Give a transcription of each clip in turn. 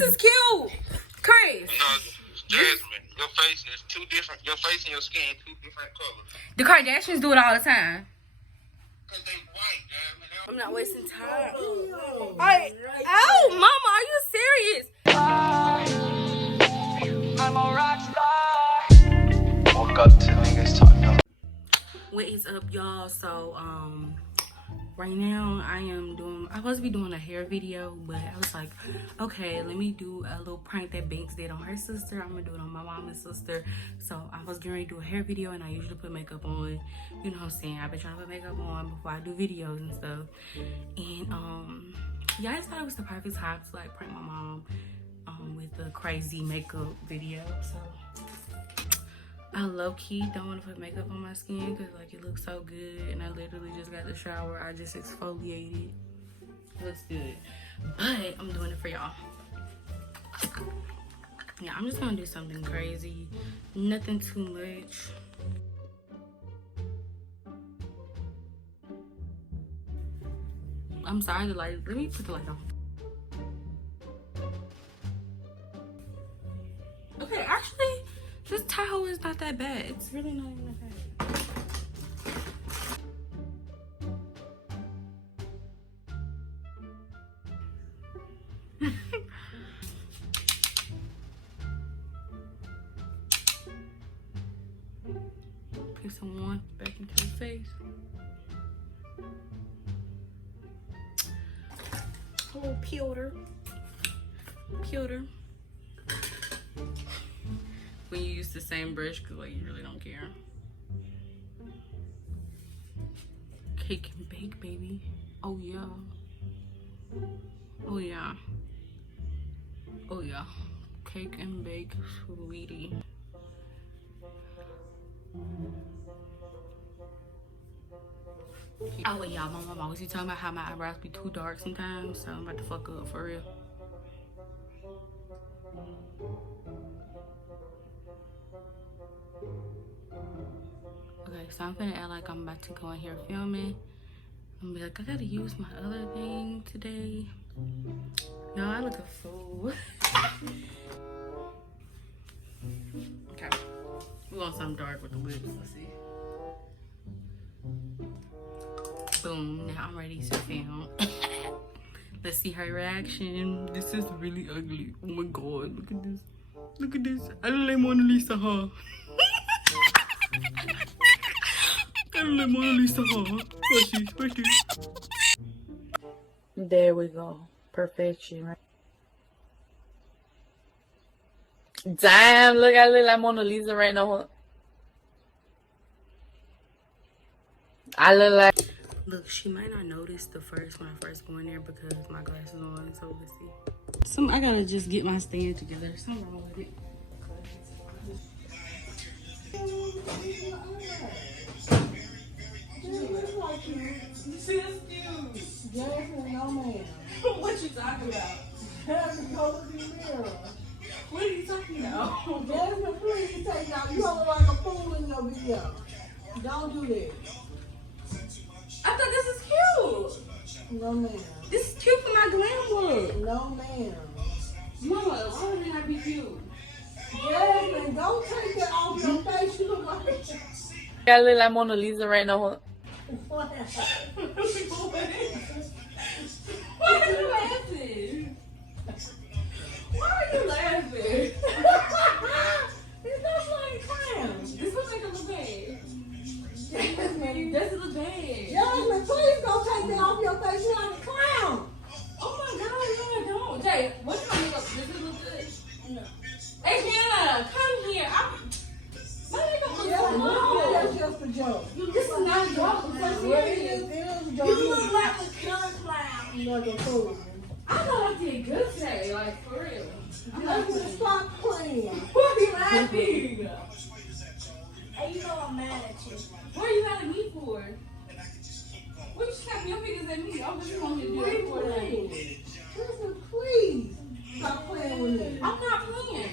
This is cute. Chris. No, Jasmine, your face is two different. Your face and your skin two different colors. The Kardashians do it all the time. Cause they white, Jasmine. I'm not wasting time. Oh, Mama, are you serious? I'm a rock star. Woke up to niggas talking. What is up, y'all? So right now I'm supposed to be doing a hair video, but I was like, okay, let me do a little prank that Banks did on her sister. I'm gonna do it on my mom and sister. So I was getting ready to do a hair video, and I usually put makeup on, you know what I'm saying? I've been trying to put makeup on before I do videos and stuff. And yeah, I just thought it was the perfect time to like prank my mom with the crazy makeup video. So I low-key don't want to put makeup on my skin because like it looks so good, and I literally just got the shower. I just exfoliated. It looks good, but I'm doing it for y'all. Yeah, I'm just gonna do something crazy, nothing too much. I'm sorry, the light. Let me put the light on. Okay, actually, this towel is not that bad. It's really not even that bad. Put some warmth back into the face. A little pewter. When you use the same brush, because like you really don't care. Cake and bake, baby. Oh yeah. Oh yeah. Oh yeah. Cake and bake, sweetie. Oh yeah, my mom always be talking about how my eyebrows be too dark sometimes, so I'm about to fuck up for real. Okay, so I'm gonna act like I'm about to go in here filming. I'm gonna be like, I gotta use my other thing today. Y'all, I look a fool. Okay, we want something dark with the lips. Let's see. Boom, now I'm ready to film. Let's see her reaction. This is really ugly. Oh my god, look at this. Look at this. I look like Mona Lisa, huh? I look like Mona Lisa, huh? What's this? There we go. Perfection, right? Damn, look, I look like Mona Lisa right now. I look like... Look, she might not notice the first when I first go in there because my glasses on, so let's see. I gotta just get my stand together. Something wrong with it. You see this dude? Jasmine, no ma'am. What you talking about? Jasmine, go look in the mirror. What are you talking about? Jasmine, please take out. You look like a fool in your video. Don't do that. I thought this is cute. No ma'am. This is cute for my glam look. No ma'am. Mama, why would it not be cute? Jasmine, don't take that off your face. You look like... I look like Mona Lisa right now. Why are you laughing? Why are you laughing? It's not like a clown. This looks like a little bag. Jasmine, That's a little bag. Jasmine, please don't take that off your face. You're like a clown. Oh my god, no I don't. Jay, what's my makeup? Does it look good? No. Hey Hannah, come here. My makeup looks Yeah, so low. that's just a joke. This is not a joke. It's Well, it serious. is a joke. You look like a killer clown. You like a fool. I thought I did good today, like for real. I'm not Jasmine, playing. stop playing. Why are you laughing? Hey, you know I'm mad at you. What are you mad at me for? What you snapping your fingers at me? I was just wanting to do it for you. Jasmine, please stop playing with me. I'm not playing.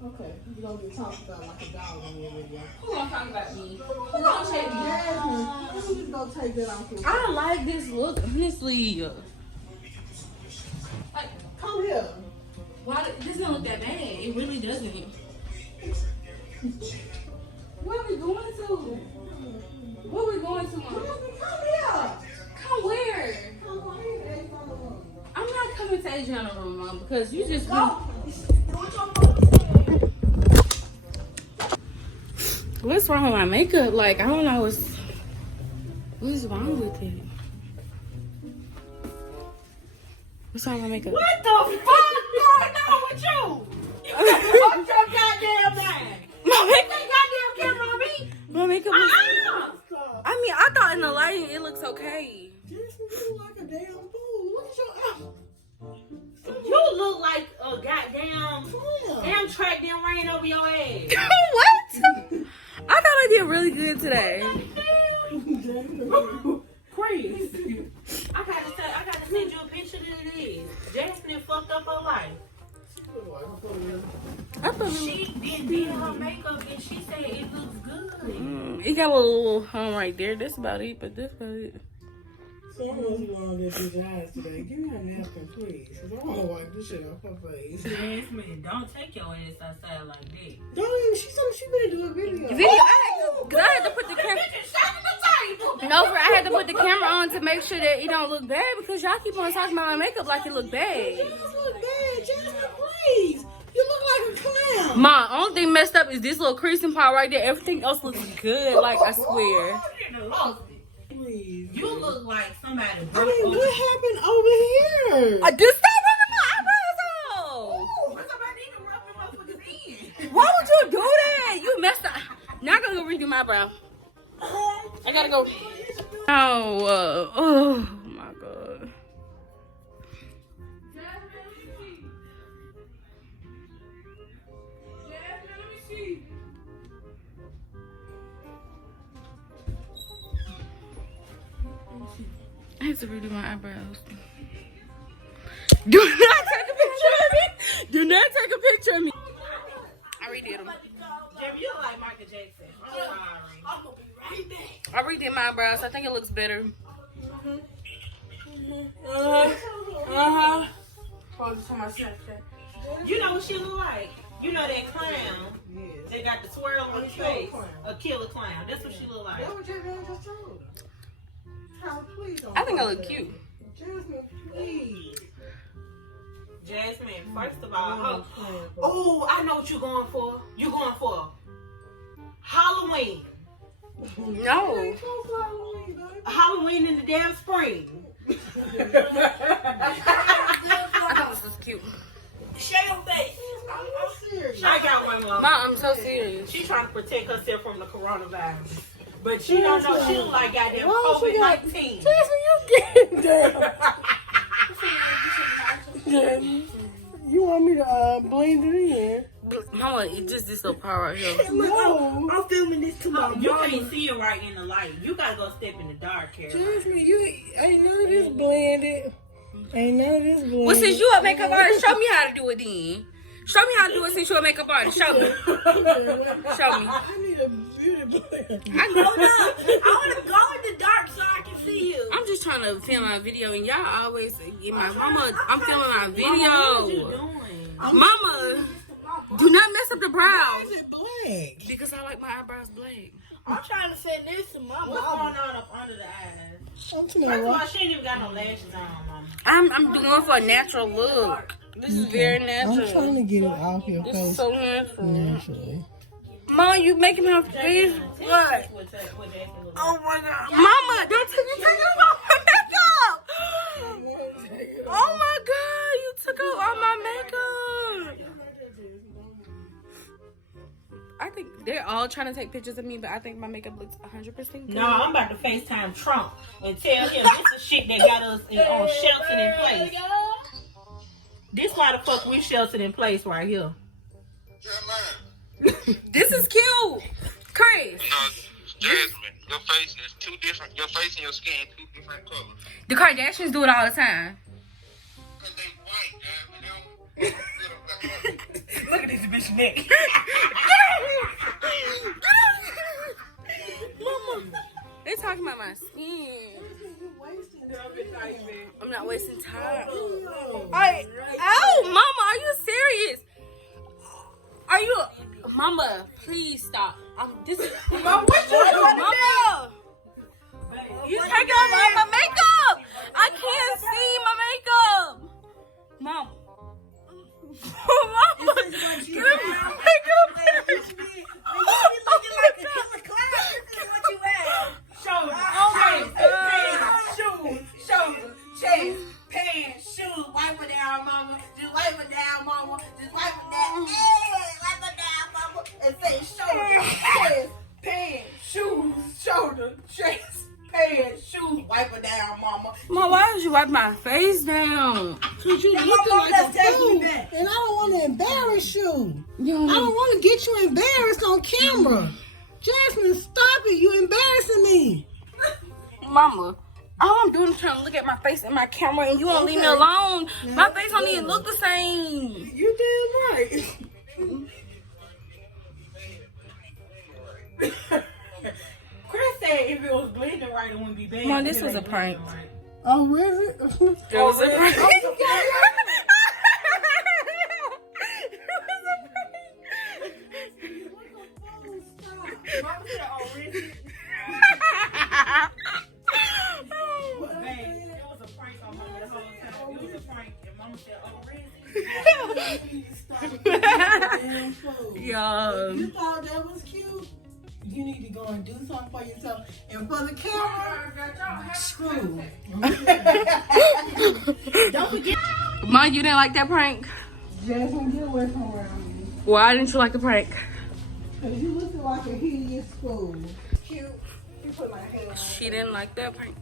Okay, you're gonna get talked about like a dog in your video. Who gonna talk about me? Who gonna take me? Jasmine, please go take that off your face. I like this look, honestly. really doesn't. Where we going to? Where we going to, Mom? Come here. Come where? Come on here. I'm not coming to Adriana room, Mom, because you just Go. What's wrong with my makeup? Like, I don't know what's wrong with it. What's wrong with my makeup? What the fuck going on with you? You fucked your goddamn mind. My makeup. That goddamn camera on me. My makeup was, I mean, I thought in the lighting it looks okay. Jasmine, you look like a damn fool. Look at your You look like a goddamn Amtrak didn't rain over your ass. What? I thought I did really good today. Crazy. I gotta send you a picture of this. Jasmine fucked up her life. I thought She did her makeup and she said it looks good. it got a little right there. That's about it, but that's about it. Someone's going to get these eyes today. Give me a napkin, please. Because I want to wipe this shit off her face. Jasmine, don't take your ass outside like that. Don't even, she told me she better do a video. I had to put the camera. No, I had to put the camera on to make sure that it don't look bad because y'all keep on talking about my makeup like it look bad. It does look bad. Jasmine, please. You look like a clown. My only thing messed up is this little creasing part right there. Everything else looks good. Like I swear. Please. You look like somebody I broke mean, over. what happened over here? I did stop rubbing my eyebrows off. Somebody need to rub them motherfuckers in. Why would you do that? You messed up. Now I gotta go redo my brow. I gotta go. Oh my god. I have to redo my eyebrows. Do not take a picture of me. Do not take a picture of me. I redid them. Jim, you look like Michael Jackson. I'm sorry. I'm going to be right back. I redid my eyebrows. I think it looks better. You know what she look like? You know that clown? They got the swirl on his face. A killer clown. That's what she look like. That was Jasmine just told. Child, please don't I think I do look that. cute. Jasmine, please. Jasmine, first of all, oh, I know what you're going for. You're going for Halloween. No. Halloween in the damn spring. I thought this was cute. Show your face. I'm serious. I got one, Mom. Mom, I'm so serious. She's trying to protect herself from the coronavirus. But she don't know she look like goddamn Why she got- COVID-19. Jasmine, you getting down. You want me to blend it in? Mama, it just this little part right here. No. I'm filming this to my You mama. can't see it right in the light. You gotta go step in the dark, Carol. Jasmine, you ain't none of this blended. Ain't none of this blended. Well, since you a makeup artist, show me how to do it then. Show me how to do it since you're a makeup artist. Show me. Show me. I need a beauty blend. I want to go in the dark so I can see you. I'm just trying to film my video, and y'all always get my mama. I'm filming my What you video. doing? Mama, do not mess up the Why brows is it black? because I like my eyebrows black. I'm trying to say this to my What's mom. going on up under the eyes? I'm First of all, she ain't even got no lashes on, Mama. I'm doing for a natural look. This is very I'm trying natural. to get it off your This is face so natural. naturally. Mama, you making my face what? Oh my god. Mama, don't take me off my makeup. Oh my god, you took out all my makeup. I think they're all trying to take pictures of me, but I think my makeup looks 100% good. No, I'm about to FaceTime Trump and tell him this is shit that got us on sheltered in place. This why the fuck we sheltered in place right here. This is cute. Chris. No, Jasmine, your face is two different. Your face and your skin two different colors. The Kardashians do it all the time. Cause they white, Jasmine. Look at this bitch neck. Mama, they talking about my skin. I'm not wasting time. Oh, Mama, are you serious? stop. This is. Mom, what you doing there? You take off my makeup. I can't see my makeup. Mom. Mama, get my makeup back. Shoulder, chest, pants, shoes, wipe it down, mama. Just wipe it down, mama. Just wipe it down. Hey, wipe it down, mama. And say shoulder, chest, pants, shoes, shoulder, chest, pants, shoes, wipe it down, mama. Mom, why did you wipe my face down? Cause you looking like a fool, and I don't want to embarrass you. I don't want to get you embarrassed on camera. Jasmine, stop it! You embarrassing me. Mama, all I'm doing is trying to look at my face in my camera and you won't leave me alone. Yeah, My face don't even look the same. You damn right. Chris said if it was blending right, it wouldn't be bad. Mom, this was a prank. Oh, really? It was a prank. Mama said, oh, really? It was a prank on Mama the whole time. It was a prank, and Mama said, oh, really? Yo. You thought that was cute? You need to go and do something for yourself. And for the camera, screw. Don't forget. Mom, you didn't like that prank? Jasmine, get away from around me. Why didn't you like the prank? Because you looking like a hideous fool. Cute. You put my hair on. She didn't like that prank.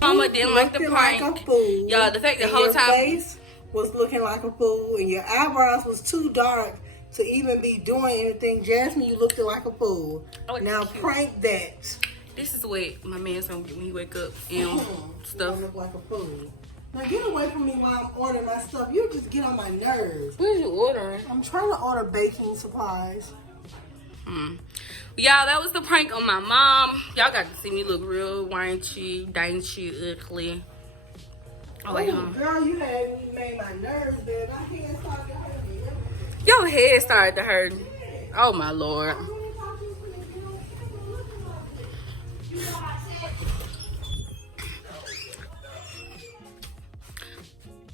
Mama didn't like the Looking prank. like a fool. Y'all, the fact the And whole your time. face was looking like a fool, and your eyebrows was too dark to even be doing anything. Jasmine, you looked like a fool. look Now cute. prank that. This is what my man's gonna get when he wake up and You stuff. don't look like a fool. Now get away from me while I'm ordering my stuff. You just get on my nerves. What are you ordering? I'm trying to order baking supplies. Y'all, that was the prank on my mom. Y'all got to see me look real raunchy, dainty, ugly. Oh, wait, Ooh, girl, you had me made my nerves bad. My hands started to hurt me. Your head started to hurt. Oh, my Lord.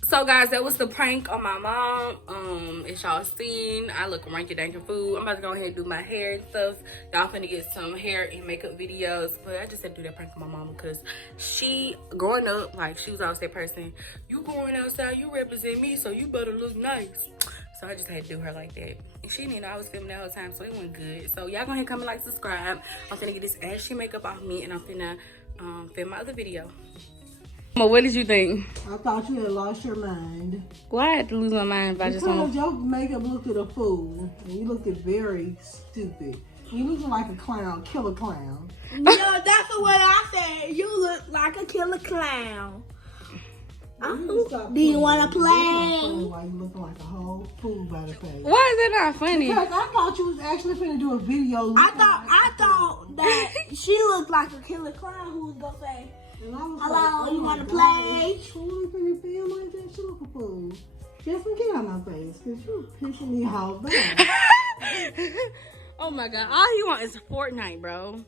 So guys, that was the prank on my mom. As y'all seen, I look ranky danky food. I'm about to go ahead and do my hair and stuff. Y'all finna get some hair and makeup videos. But I just had to do that prank on my mama because she, growing up, like she was always that person, you going outside, you represent me, so you better look nice. So I just had to do her like that. And she didn't know I was filming that whole time, so it went good. So y'all go ahead and comment, like, subscribe. I'm finna get this ashy makeup off me and I'm finna film my other video. What did you think? I thought you had lost your mind. Why I had to lose my mind if I just Because want your makeup looked at a fool. And you looked at very stupid. You looking like a clown, killer clown. No, that's what I said. You look like a killer clown. Do you want to play? Why you looking like a whole fool by the face? Why is that not funny? Because I thought you was actually finna do a video. I thought that she looked like a killer clown who was gonna say, And I was hello, like, you my wanna God, play? is she truly finna film like that? She look a fool. Jasmine, get out of my face, because you pissing me off bad. Oh my God, all you want is Fortnite, bro.